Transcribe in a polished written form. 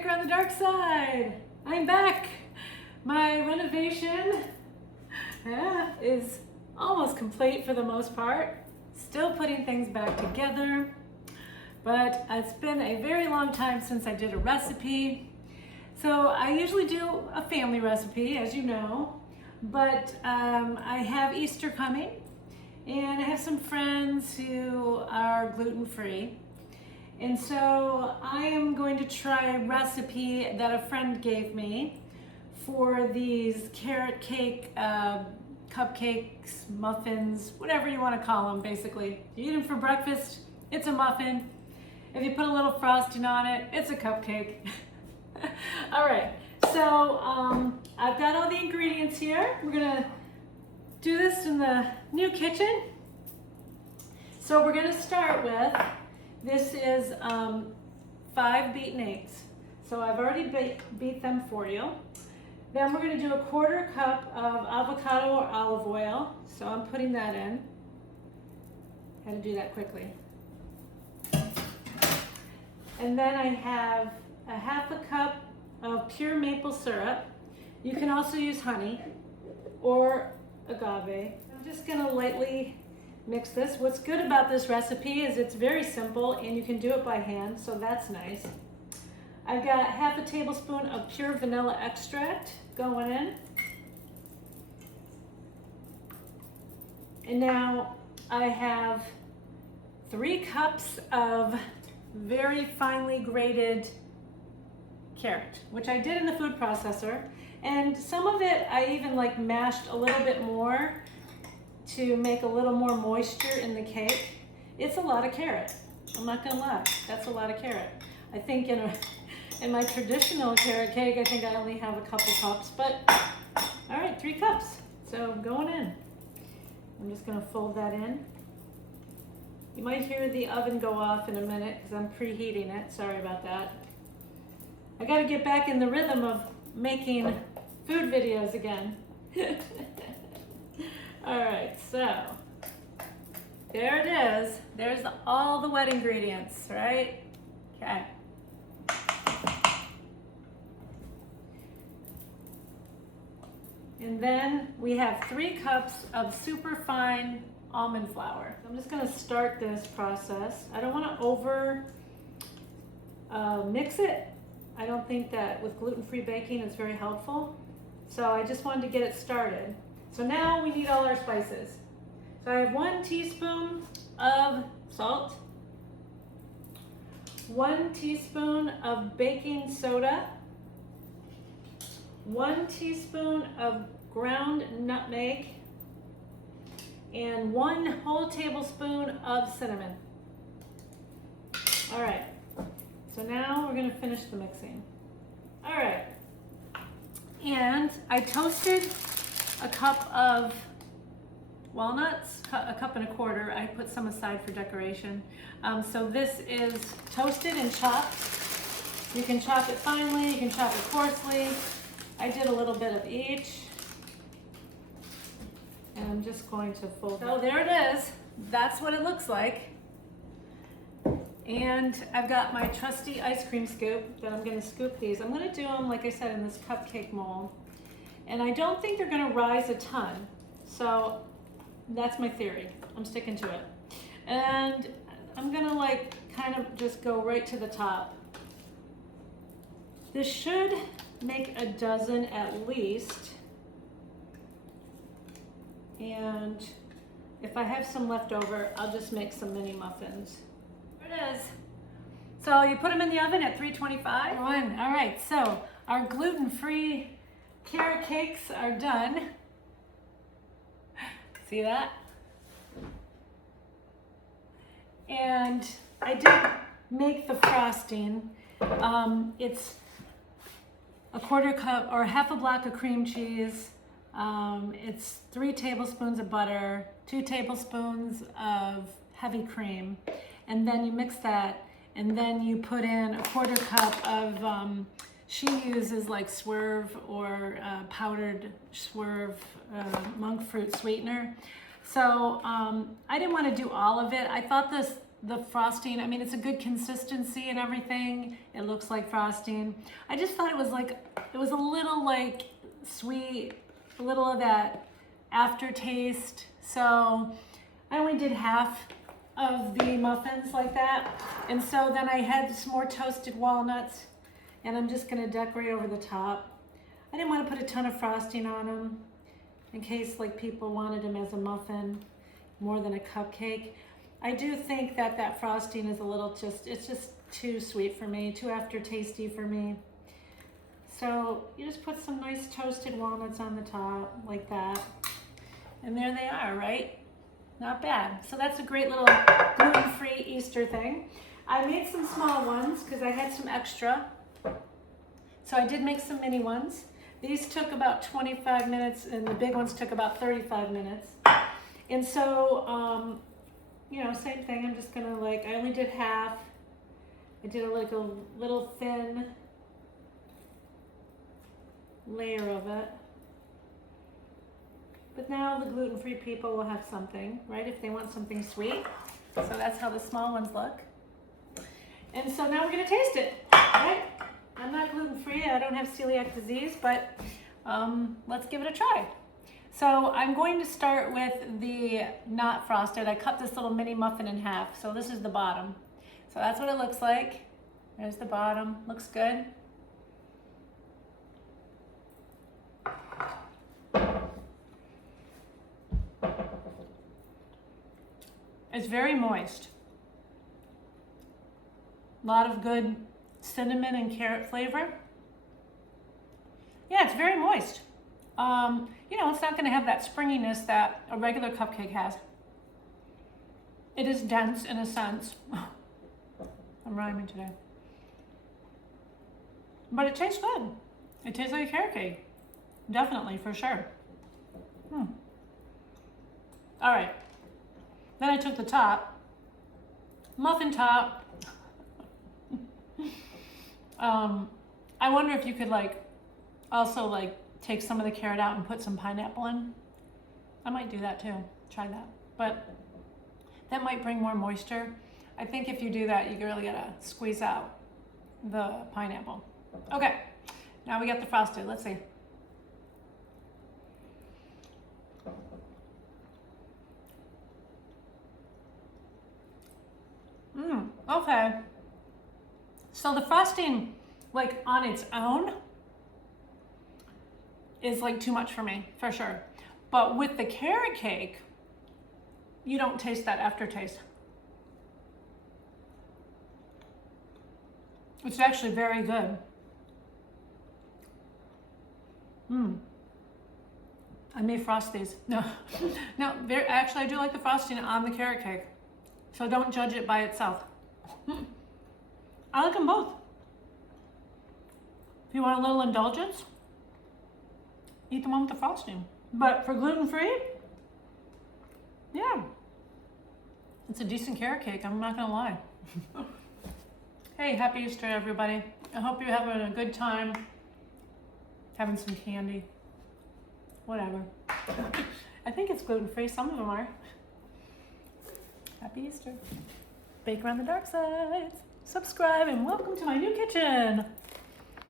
Baker on the dark side. I'm back. My renovation is almost complete for the most part. Still putting things back together, but it's been a very long time since I did a recipe. So I usually do a family recipe, as you know, but I have Easter coming and I have some friends who are gluten-free. And so I am going to try a recipe that a friend gave me for these carrot cake, cupcakes, muffins, whatever you want to call them, basically. You eat them for breakfast, it's a muffin. If you put a little frosting on it, it's a cupcake. All right, so I've got all the ingredients here. We're gonna do this in the new kitchen. So we're gonna start with, this is 5 beaten eggs. So I've already beat them for you. Then we're going to do a 1/4 cup of avocado or olive oil. So I'm putting that in. Got to do that quickly. And then I have a 1/2 cup of pure maple syrup. You can also use honey or agave. I'm just going to lightly mix this. What's good about this recipe is it's very simple and you can do it by hand, so that's nice. I've got 1/2 tablespoon of pure vanilla extract going in. And now I have 3 cups of very finely grated carrot, which I did in the food processor. And some of it I even like mashed a little bit more to make a little more moisture in the cake. It's a lot of carrot. I'm not gonna lie, that's a lot of carrot. I think in my traditional carrot cake, I think I only have a couple cups, but all right, 3 cups. So going in. I'm just gonna fold that in. You might hear the oven go off in a minute because I'm preheating it. Sorry about that. I gotta get back in the rhythm of making food videos again. All right, so there it is. There's all the wet ingredients, right? Okay. And then we have 3 cups of superfine almond flour. I'm just gonna start this process. I don't wanna over mix it. I don't think that with gluten-free baking it's very helpful. So I just wanted to get it started. So now we need all our spices. So I have 1 teaspoon of salt, 1 teaspoon of baking soda, 1 teaspoon of ground nutmeg, and 1 whole tablespoon of cinnamon. All right, so now we're gonna finish the mixing. All right, and I toasted a cup of walnuts, a 1.25 cups. I put some aside for decoration. So this is toasted and chopped. You can chop it finely, you can chop it coarsely. I did a little bit of each. And I'm just going to fold. So there it is. That's what it looks like. And I've got my trusty ice cream scoop that I'm gonna scoop these. I'm gonna do them, like I said, in this cupcake mold. And I don't think they're gonna rise a ton. So that's my theory. I'm sticking to it. And I'm gonna like kind of just go right to the top. This should make a dozen at least. And if I have some left over, I'll just make some mini muffins. There it is. So you put them in the oven at 325. All right, so our gluten-free carrot cakes are done. See that? And I did make the frosting. It's a 1/4 cup or 1/2 block of cream cheese. It's 3 tablespoons of butter, 2 tablespoons of heavy cream, and then you mix that, and then you put in a 1/4 cup of, she uses like swerve or powdered swerve monk fruit sweetener. So I didn't want to do all of it. I thought this the frosting. I mean, it's a good consistency and everything. It looks like frosting. I just thought it was a little like sweet, a little of that aftertaste. So I only did half of the muffins like that. And so then I had some more toasted walnuts, and I'm just gonna decorate over the top. I didn't want to put a ton of frosting on them in case like people wanted them as a muffin more than a cupcake. I do think that that frosting is a little it's just too sweet for me, too aftertasty for me. So you just put some nice toasted walnuts on the top like that. And there they are, right? Not bad. So that's a great little gluten-free Easter thing. I made some small ones because I had some extra. So I did make some mini ones. These took about 25 minutes and the big ones took about 35 minutes. And so, you know, same thing. I'm just gonna I only did half. I did a little thin layer of it. But now the gluten-free people will have something, right? If they want something sweet. So that's how the small ones look. And so now we're gonna taste it, right? I'm not gluten-free, I don't have celiac disease, but let's give it a try. So I'm going to start with the not frosted. I cut this little mini muffin in half. So this is the bottom. So that's what it looks like. There's the bottom, looks good. It's very moist. A lot of good cinnamon and carrot flavor. Yeah, it's very moist. You know, it's not going to have that springiness that a regular cupcake has. It is dense in a sense. I'm rhyming today. But it tastes good. It tastes like a carrot cake. Definitely, for sure. All right. Then I took the top, muffin top. I wonder if you could also take some of the carrot out and put some pineapple in. I might do that too, try that. But that might bring more moisture. I think if you do that, you really gotta squeeze out the pineapple. Okay, now we got the frosted, let's see. Okay. So the frosting, on its own, is too much for me, for sure. But with the carrot cake, you don't taste that aftertaste. It's actually very good. I may frost these. No, actually I do like the frosting on the carrot cake. So don't judge it by itself. I like them both. If you want a little indulgence, eat the one with the frosting. But for gluten-free, yeah, it's a decent carrot cake, I'm not gonna lie. Hey, happy Easter, everybody. I hope you're having a good time, having some candy, whatever. I think it's gluten-free, some of them are. Happy Easter. Bake around the dark side. Subscribe and welcome to my new kitchen.